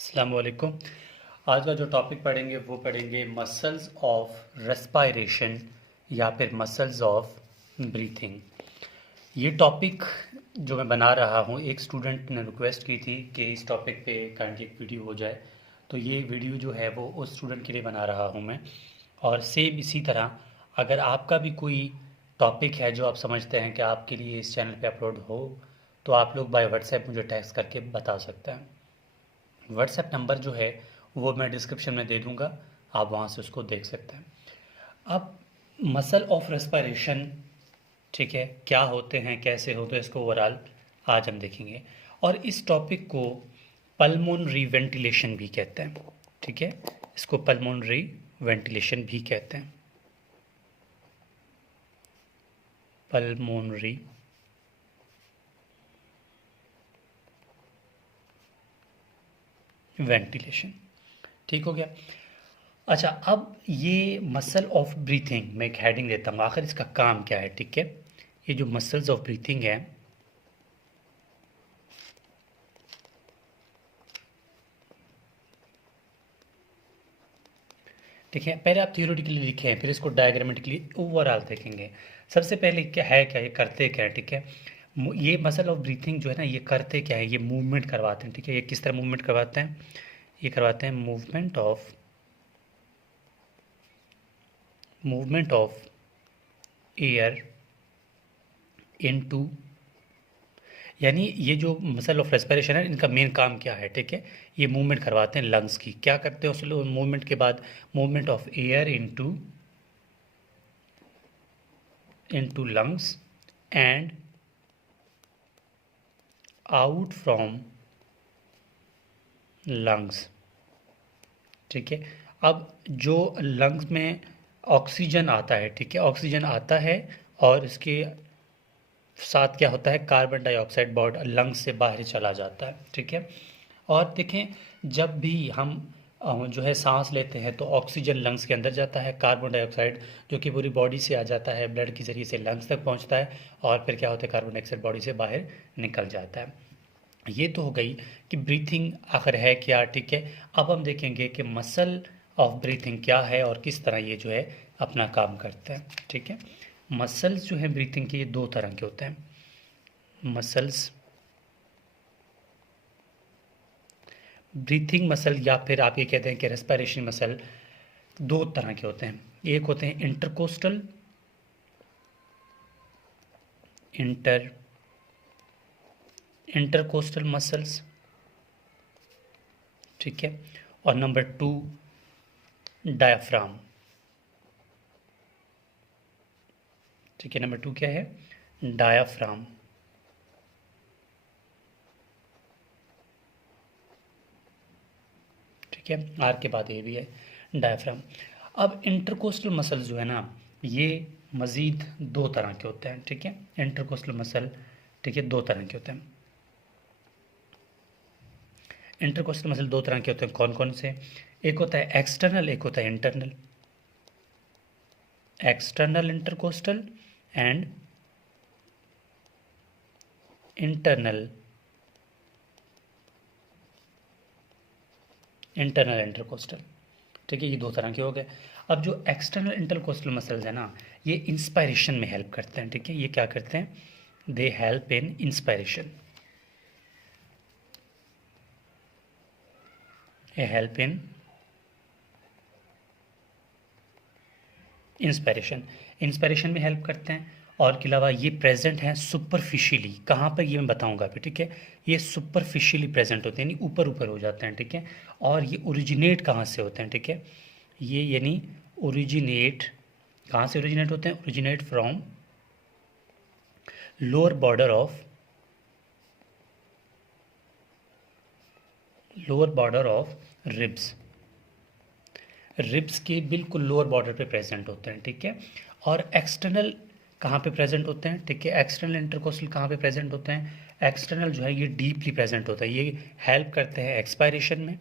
अस्सलाम वालेकुम। आज का जो टॉपिक पढ़ेंगे वो पढ़ेंगे मसल्स ऑफ रेस्पायरेशन या फिर मसल्स ऑफ ब्रीथिंग। ये टॉपिक जो मैं बना रहा हूँ, एक स्टूडेंट ने रिक्वेस्ट की थी कि इस टॉपिक पे काइंडली एक वीडियो हो जाए, तो ये वीडियो जो है वो उस स्टूडेंट के लिए बना रहा हूँ मैं। और सेम इसी तरह अगर आपका भी कोई टॉपिक है जो आप समझते हैं कि आपके लिए इस चैनल पे अपलोड हो, तो आप लोग बाय व्हाट्सएप मुझे टेक्स्ट करके बता सकते हैं। व्हाट्सएप नंबर जो है वो मैं डिस्क्रिप्शन में दे दूंगा, आप वहाँ से उसको देख सकते हैं। अब मसल ऑफ रेस्पिरेशन, ठीक है, क्या होते हैं, कैसे होते हैं, इसको ओवरऑल आज हम देखेंगे। और इस टॉपिक को पल्मोनरी वेंटिलेशन भी कहते हैं, ठीक है, इसको पल्मोनरी वेंटिलेशन भी कहते हैं, पल्मोनरी वेंटिलेशन। ठीक हो गया। अच्छा, अब ये मसल ऑफ ब्रीथिंग मैं एक हेडिंग देता हूँ, आखिर इसका काम क्या है, ठीक है। ये जो मसल्स ऑफ ब्रीथिंग है, ठीक है, पहले आप थियोरेटिकली लिखें, फिर इसको डायग्रामेटिकली ओवरऑल देखेंगे। सबसे पहले क्या है, क्या ये करते क्या है, ठीक है। ये मसल ऑफ ब्रीथिंग जो है ना, ये करते क्या है, ये मूवमेंट करवाते हैं, ठीक है। ये किस तरह मूवमेंट करवाते हैं, ये करवाते हैं मूवमेंट ऑफ एयर इनटू, यानी ये जो मसल ऑफ रेस्पिरेशन है, इनका मेन काम क्या है, ठीक है। ये मूवमेंट करवाते हैं लंग्स की। क्या करते हैं उस मूवमेंट के बाद, movement of air into lungs and out from lungs, ठीक है। अब जो लंग्स में ऑक्सीजन आता है, ठीक है, ऑक्सीजन आता है और इसके साथ क्या होता है, कार्बन डाइऑक्साइड बॉडी लंग्स से बाहर चला जाता है, ठीक है। और देखें, जब भी हम जो है सांस लेते हैं तो ऑक्सीजन लंग्स के अंदर जाता है, कार्बन डाइऑक्साइड जो कि पूरी बॉडी से आ जाता है, ब्लड के ज़रिए से लंग्स तक पहुंचता है, और फिर क्या होता है, कार्बन डाइऑक्साइड बॉडी से बाहर निकल जाता है। ये तो हो गई कि ब्रीथिंग आखिर है क्या, ठीक है। अब हम देखेंगे कि मसल ऑफ ब्रीथिंग क्या है और किस तरह ये जो है अपना काम करता है, ठीक है। मसल्स जो है ब्रीथिंग के, ये दो तरह के होते हैं। मसल्स, ब्रीथिंग मसल या फिर आप ये कहते हैं कि रेस्पिरेशन मसल, दो तरह के होते हैं। एक होते हैं इंटरकोस्टल मसल्स, ठीक है। और नंबर 2 डायाफ्राम, ठीक है। नंबर 2 क्या है, डायाफ्राम, ठीक है। आर के बाद ये भी है डायाफ्राम। अब इंटरकोस्टल मसल्स जो है ना, ये मज़ीद दो तरह के होते हैं, ठीक है। इंटरकोस्टल मसल, ठीक है, दो तरह के होते हैं। इंटरकोस्टल मसल दो तरह के होते हैं, कौन कौन से, एक होता है एक्सटर्नल, एक होता है internal. External intercostal and internal intercostal, ठीक है। ये दो तरह के हो गए। अब जो एक्सटर्नल इंटरकोस्टल मसल्स है ना, ये इंस्पायरेशन में हेल्प करते हैं, ठीक है। ये क्या करते हैं, they help in inspiration, A help in inspiration में हेल्प करते हैं। और के अलावा ये प्रेजेंट हैं सुपरफिशियली, कहाँ पर, ये मैं बताऊंगा अभी, ठीक है। ये सुपरफिशियली प्रेजेंट होते हैं, यानी ऊपर ऊपर हो जाते हैं, ठीक है। और ये ओरिजिनेट कहाँ से होते हैं, ठीक है। ये यानी ओरिजिनेट कहाँ से ओरिजिनेट होते हैं, originate from lower border of ribs के बिल्कुल लोअर बॉर्डर पे प्रेजेंट होते हैं, ठीक है। और एक्सटर्नल कहाँ पे प्रेजेंट होते हैं, ठीक है। एक्सटर्नल इंटरकोस्टल कहाँ पे प्रेजेंट होते हैं, एक्सटर्नल जो है ये डीपली प्रेजेंट होता है, ये हेल्प करते हैं एक्सपायरेशन में,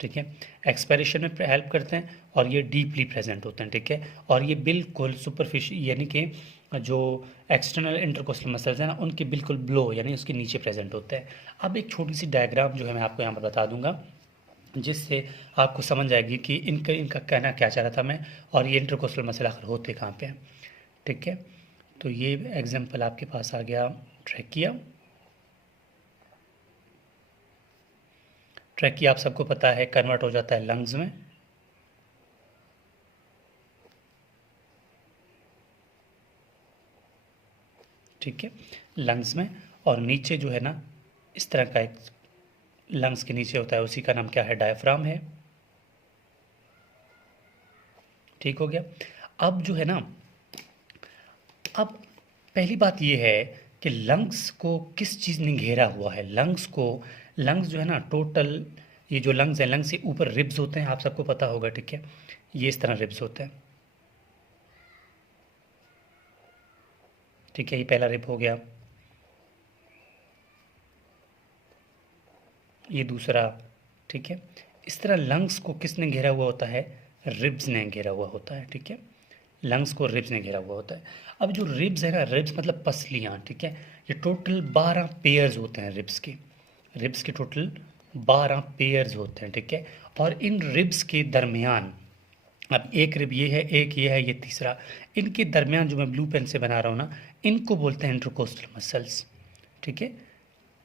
ठीक है। एक्सपायरेशन में हेल्प करते हैं और ये डीपली प्रेजेंट होते हैं, ठीक है। और ये बिल्कुल सुपरफिशियल, यानी कि जो एक्सटर्नल इंटरकोस्टल मसल्स हैं ना उनके बिल्कुल बिलो यानी उसके नीचे प्रेजेंट होते हैं। अब एक छोटी सी डायग्राम जो है मैं आपको यहाँ पर बता दूंगा जिससे आपको समझ आएगी कि इनका इनका कहना क्या चाह रहा था मैं, और ये इंटरकोस्टल मसल आखिर होते कहाँ पे हैं। ठीक है, तो ये एग्जांपल आपके पास आ गया ट्रैकिया। ट्रैकिया आप सबको पता है कन्वर्ट हो जाता है लंग्स में। ठीक है, लंग्स में, और नीचे जो है ना इस तरह का एक लंग्स के नीचे होता है, उसी का नाम क्या है, डायफ्राम है। ठीक हो गया। अब जो है ना, अब पहली बात ये है कि लंग्स को किस चीज़ ने घेरा हुआ है। लंग्स जो है ना टोटल, ये जो लंग्स हैं, लंग्स से ऊपर रिब्स होते हैं, आप सबको पता होगा। ठीक है, ये इस तरह रिब्स होते हैं। ठीक है, ये पहला रिब हो गया, ये दूसरा। ठीक है, इस तरह लंग्स को किसने घेरा हुआ होता है, रिब्स ने घेरा हुआ होता है। ठीक है, लंग्स को रिब्स ने घेरा हुआ होता है। अब जो रिब्स है ना, रिब्स मतलब पसलियाँ। ठीक है, ये टोटल 12 पेयर्स होते हैं रिब्स के। रिब्स के टोटल 12 पेयर्स होते हैं। ठीक है, और इन रिब्स के दरमियान, अब एक रिब ये है, एक ये है, ये तीसरा, इनके दरमियान जो मैं ब्लू पेन से बना रहा हूँ ना, इनको बोलते हैं इंटरकोस्टल मसल्स। ठीक है,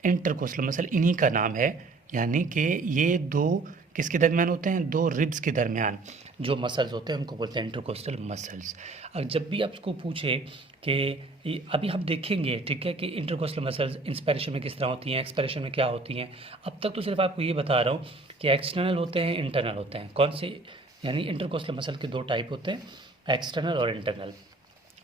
इंटरकोस्टल मसल इन्हीं का नाम है। यानी कि ये दो किसके दरमियान होते हैं, दो रिब्स के दरमियान जो मसल्स होते हैं उनको बोलते हैं इंटरकोस्टल मसल्स। अब जब भी आपको पूछे कि अभी हम देखेंगे, ठीक है, कि इंटरकोस्टल मसल्स इंस्पायरेशन में किस तरह होती हैं, एक्सपायरेशन में क्या होती हैं। अब तक तो सिर्फ आपको ये बता रहा हूँ कि एक्सटर्नल होते हैं, इंटरनल होते हैं। कौन से, यानी इंटरकोस्टल मसल के दो टाइप होते हैं, एक्सटर्नल और इंटरनल।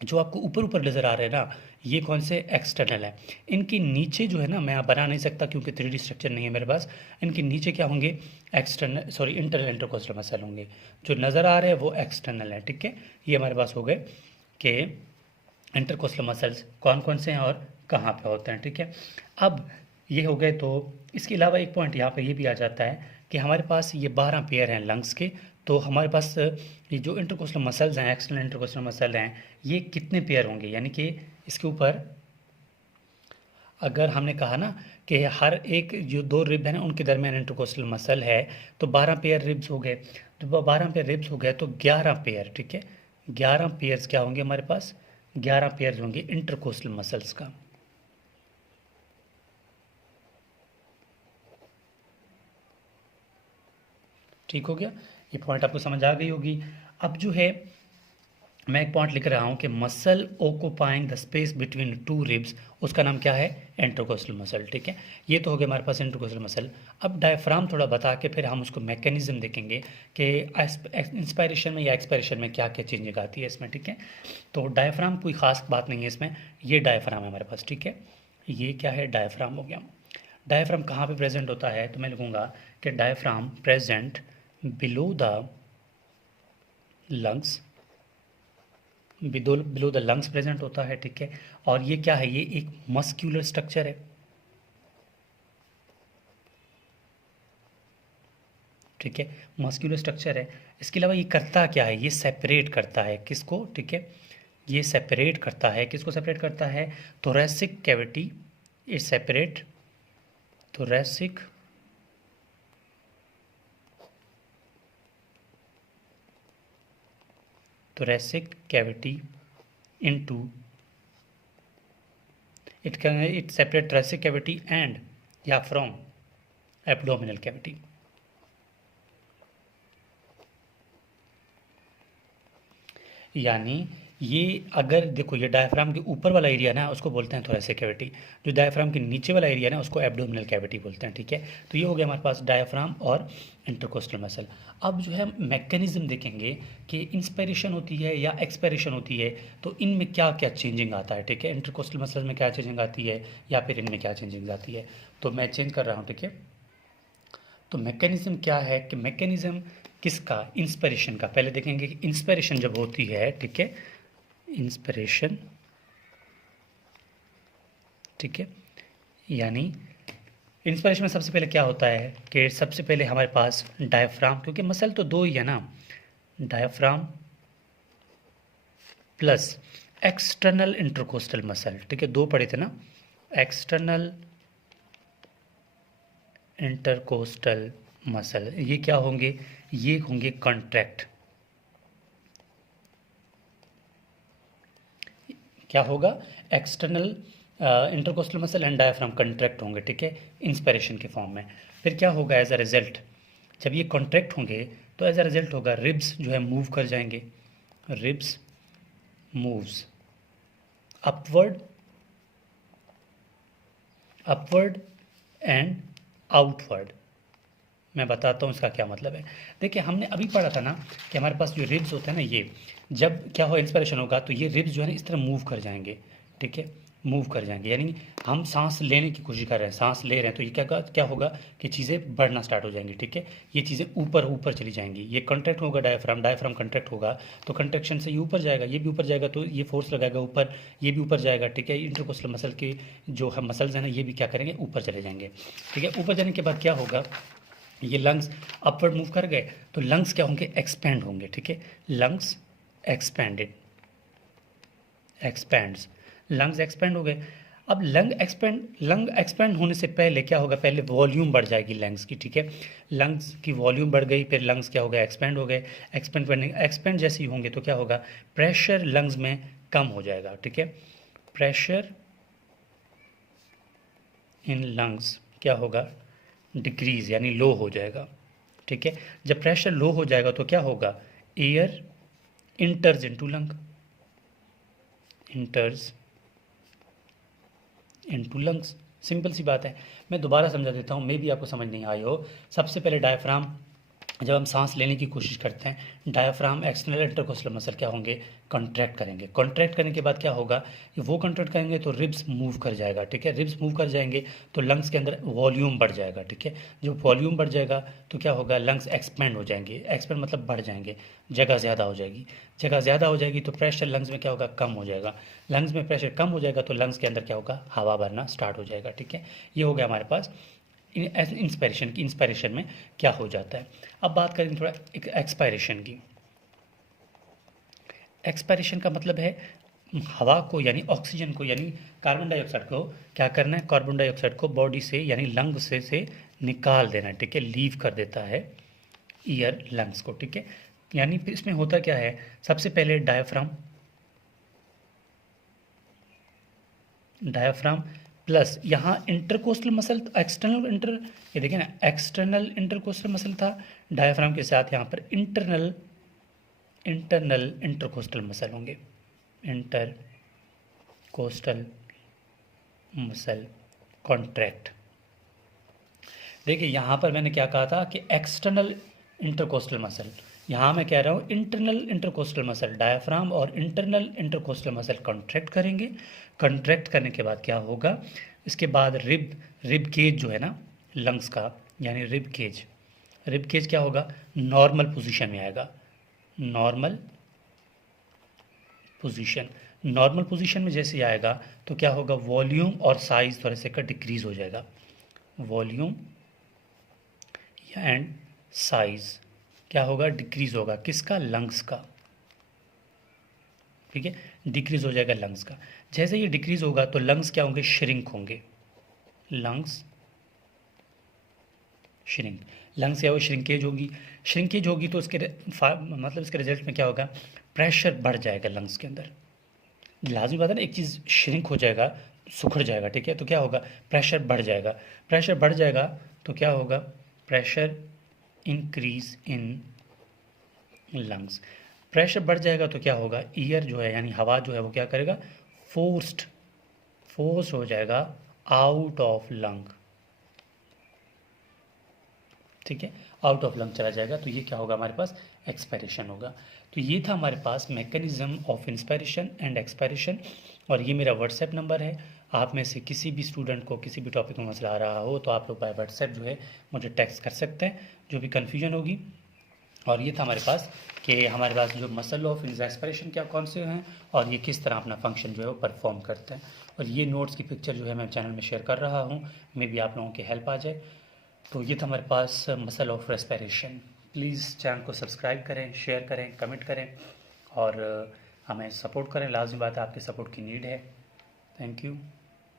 जो आपको ऊपर ऊपर नज़र आ रहे हैं ना, ये कौन से एक्सटर्नल है। इनके नीचे जो है ना, मैं बना नहीं सकता क्योंकि 3D स्ट्रक्चर नहीं है मेरे पास। इनके नीचे क्या होंगे, external, sorry internal intercostal muscle होंगे। जो नज़र आ रहे हैं वो एक्सटर्नल है। ठीक है, ये हमारे पास हो गए कि इंटरकोस्टल मसल्स कौन कौन से हैं और कहाँ पे होते हैं। ठीक है, अब ये हो गए। तो इसके अलावा एक पॉइंट यहाँ पे ये भी आ जाता है कि हमारे पास ये 12 पेयर हैं लंग्स के। तो हमारे पास ये जो इंटरकोस्टल मसल्स हैं, एक्सटर्नल इंटरकोस्टल मसल हैं, ये कितने पेयर होंगे। यानी कि इसके ऊपर अगर हमने कहा ना कि हर एक जो दो रिब है ना उनके दरमियान इंटरकोस्टल मसल है, तो 12 पेयर रिब्स हो गए। तो 12 पेयर रिब्स हो गए तो 11 पेयर, ठीक है, 11 पेयर्स क्या होंगे हमारे पास, 11 पेयर्स होंगे इंटरकोस्टल मसल्स का। ठीक हो गया, ये पॉइंट आपको समझ आ गई होगी। अब जो है मैं एक पॉइंट लिख रहा हूँ कि muscle occupying the space between two ribs, उसका नाम क्या है, इंटरकोस्टल मसल। ठीक है, ये तो हो गया हमारे पास इंटरकोस्टल मसल। अब डायफ्राम थोड़ा बता के फिर हम उसको मैकेनिज्म देखेंगे कि इंस्पायरेशन में या एक्सपायरेशन में क्या क्या चेंजिंग आती है इसमें। ठीक है, तो डायफ्राम कोई ख़ास बात नहीं है इसमें, ये डायफ्राम है हमारे पास। ठीक है, ये क्या है, डायफ्राम हो गया। डायफ्राम कहाँ पे प्रेजेंट होता है, तो मैं लिखूँगा कि diaphragm present below the lungs, below the lungs present होता है। ठीक है, और ये क्या है, ये एक मस्क्यूलर स्ट्रक्चर है। ठीक है, मस्क्यूलर स्ट्रक्चर है। इसके अलावा ये करता क्या है, ये सेपरेट करता है किसको, ठीक है, ये सेपरेट करता है किसको, सेपरेट करता है thoracic cavity, it separate thoracic cavity into, it separate thoracic cavity and या from abdominal cavity। यानी ये अगर देखो, ये डायफ्राम के ऊपर वाला एरिया ना उसको बोलते हैं थोरैसिक कैविटी, जो डायफ्राम के नीचे वाला एरिया ना उसको एब्डोमिनल कैविटी बोलते हैं। ठीक है, तो ये हो गया हमारे पास डायफ्राम और इंटरकोस्टल मसल। अब जो है मैकेनिज्म देखेंगे कि इंस्पायरेशन होती है या एक्सपायरेशन होती है, तो इनमें क्या क्या चेंजिंग आता है। ठीक है, इंटरकोस्टल मसल में क्या चेंजिंग आती है या फिर इनमें क्या चेंजिंग आती है, तो मैं चेंज कर रहा हूँ। ठीक है, तो मैकेनिज्म क्या है कि मैकेनिज्म किसका, इंस्पायरेशन का। पहले देखेंगे कि इंस्पायरेशन जब होती है, ठीक है, इंस्पिरेशन, ठीक है, यानी इंस्पिरेशन में सबसे पहले क्या होता है कि सबसे पहले हमारे पास डायफ्राम, क्योंकि मसल तो दो ही है ना, diaphragm plus external intercostal muscle, ठीक है, दो पढ़े थे ना, एक्सटर्नल इंटरकोस्टल मसल, ये क्या होंगे, ये होंगे कॉन्ट्रैक्ट। क्या होगा, external intercostal muscle and diaphragm contract होंगे, ठीक है, इंस्पिरेशन के फॉर्म में। फिर क्या होगा एज अ रिजल्ट, जब ये कॉन्ट्रैक्ट होंगे तो एज अ रिजल्ट होगा रिब्स जो है मूव कर जाएंगे, ribs moves upward, upward and outward. मैं बताता हूँ इसका क्या मतलब है। देखिए हमने अभी पढ़ा था ना कि हमारे पास जो रिब्स होते हैं ना, ये जब क्या हो इंस्पिरेशन होगा तो ये रिब्स जो है ना इस तरह मूव कर जाएंगे, ठीक है, मूव कर जाएंगे, यानी हम सांस लेने की कोशिश कर रहे हैं, सांस ले रहे हैं, तो ये क्या होगा कि चीज़ें बढ़ना स्टार्ट हो जाएंगी, ठीक है, ये चीज़ें ऊपर ऊपर चली जाएंगी, ये कंट्रैक्ट होगा डायफ्राम, डायफ्राम कंट्रैक्ट होगा तो कंट्रैक्शन से ये ऊपर जाएगा, ये भी ऊपर जाएगा तो ये फोर्स लगाएगा ऊपर, ये भी ऊपर जाएगा, ठीक है, इंटरकोस्टल मसल के जो है मसल्स हैं ना ये भी क्या करेंगे, ऊपर चले जाएंगे, ठीक है। ऊपर जाने के बाद क्या होगा, ये लंग्स अपवर्ड मूव कर गए तो लंग्स क्या होंगे, एक्सपेंड होंगे, ठीक है, lungs expanded, expends, lungs expand हो गए। अब लंग एक्सपेंड होने से पहले क्या होगा, पहले वॉल्यूम बढ़ जाएगी लंग्स की, ठीक है, लंग्स की वॉल्यूम बढ़ गई, फिर लंग्स क्या हो गया, एक्सपेंड हो गए, एक्सपेंड जैसे ही होंगे तो क्या होगा, प्रेशर लंग्स में कम हो जाएगा, ठीक है, प्रेशर इन लंग्स क्या होगा, डिक्रीज यानी लो हो जाएगा, ठीक है। जब प्रेशर लो हो जाएगा तो क्या होगा, air enters into lung, enters into lungs, simple सी बात है। मैं दोबारा समझा देता हूँ, मे भी आपको समझ नहीं आई हो। सबसे पहले डायफ्राम, जब हम सांस लेने की कोशिश करते हैं डायफ्राम एक्सटर्नल इंटरकोस्टल मसल क्या होंगे, कॉन्ट्रैक्ट करेंगे, कॉन्ट्रैक्ट करने के बाद क्या होगा, वो कॉन्ट्रैक्ट करेंगे तो रिब्स मूव कर जाएगा, ठीक है, रिब्स मूव कर जाएंगे तो लंग्स के अंदर वॉल्यूम बढ़ जाएगा, ठीक है, जब वॉल्यूम बढ़ जाएगा तो क्या होगा, लंग्स एक्सपेंड हो जाएंगे, एक्सपेंड मतलब बढ़ जाएंगे, जगह ज़्यादा हो जाएगी, जगह ज़्यादा हो जाएगी तो प्रेशर लंग्स में क्या होगा, कम हो जाएगा, लंग्स में प्रेशर कम हो जाएगा तो लंग्स के अंदर क्या होगा, हवा भरना स्टार्ट हो जाएगा, ठीक है। ये हो गया हमारे पास इंस्पायरेशन में क्या हो जाता है। अब बात करें थोड़ा एक्सपायरेशन की। एक्सपायरेशन का मतलब है हवा को यानी ऑक्सीजन को यानी कार्बन डाइऑक्साइड को क्या करना है, कार्बन डाइऑक्साइड को बॉडी से यानी लंग से निकाल देना है, ठीक है, लीव कर देता है ईयर लंग्स को, ठीक है। यानी इसमें होता क्या है, सबसे पहले डायफ्राम प्लस यहाँ इंटरकोस्टल मसल, ये देखिए ना, एक्सटर्नल इंटरकोस्टल मसल था, डायफ्राम के साथ यहाँ पर इंटरनल इंटरकोस्टल मसल होंगे, इंटरकोस्टल मसल कॉन्ट्रैक्ट। देखिए यहाँ पर मैंने क्या कहा था कि एक्सटर्नल इंटरकोस्टल मसल, यहाँ मैं कह रहा हूँ इंटरनल इंटरकोस्टल मसल, डायफ्राम और इंटरनल इंटरकोस्टल मसल कॉन्ट्रैक्ट करेंगे, कॉन्ट्रैक्ट करने के बाद क्या होगा, इसके बाद रिब केज जो है ना लंग्स का, यानी रिब केज क्या होगा, नॉर्मल पोजीशन में आएगा, नॉर्मल पोजीशन में जैसे आएगा तो क्या होगा, वॉल्यूम और साइज थोड़े से का डिक्रीज हो जाएगा, वॉल्यूम एंड साइज क्या होगा, डिक्रीज होगा, किसका, लंग्स का, ठीक है, डिक्रीज हो जाएगा लंग्स का। जैसे ये डिक्रीज होगा तो लंग्स क्या होंगे, श्रिंक होंगे, लंग्स श्रिंक, लंग्स क्या हो, श्रिंकेज होगी तो इसके मतलब इसके रिजल्ट में क्या होगा, प्रेशर बढ़ जाएगा लंग्स के अंदर। लाजमी बात है ना, एक चीज़ श्रिंक हो जाएगा, सुखड़ जाएगा, ठीक है, तो क्या होगा, प्रेशर बढ़ जाएगा, प्रेशर बढ़ जाएगा तो क्या होगा, pressure increase in lungs, pressure बढ़ जाएगा तो क्या होगा, ईयर जो है यानी हवा जो है वो क्या करेगा, फोर्स हो जाएगा आउट ऑफ लंग, ठीक है, आउट ऑफ लंग चला जाएगा, तो ये क्या होगा, हमारे पास एक्सपायरेशन होगा। तो ये था हमारे पास mechanism of inspiration and expiration, और ये मेरा व्हाट्सएप नंबर है। आप में से किसी भी स्टूडेंट को किसी भी टॉपिक में मसला आ रहा हो तो आप लोग बाय व्हाट्सएप जो है मुझे टेक्स्ट कर सकते हैं, जो भी कन्फ्यूजन होगी। और ये था हमारे पास कि हमारे पास जो मसल ऑफ एक्सपायरेशन क्या कौन से हैं और ये किस तरह अपना फंक्शन जो है वो परफॉर्म करते हैं। और ये नोट्स की पिक्चर जो है मैं चैनल में शेयर कर रहा हूँ, मे भी आप लोगों की हेल्प आ जाए। तो ये था हमारे पास muscle of respiration. Please channel को सब्सक्राइब करें, शेयर करें, कमेंट करें और हमें सपोर्ट करें, लाजमी बात है, आपके सपोर्ट की नीड है। Thank you.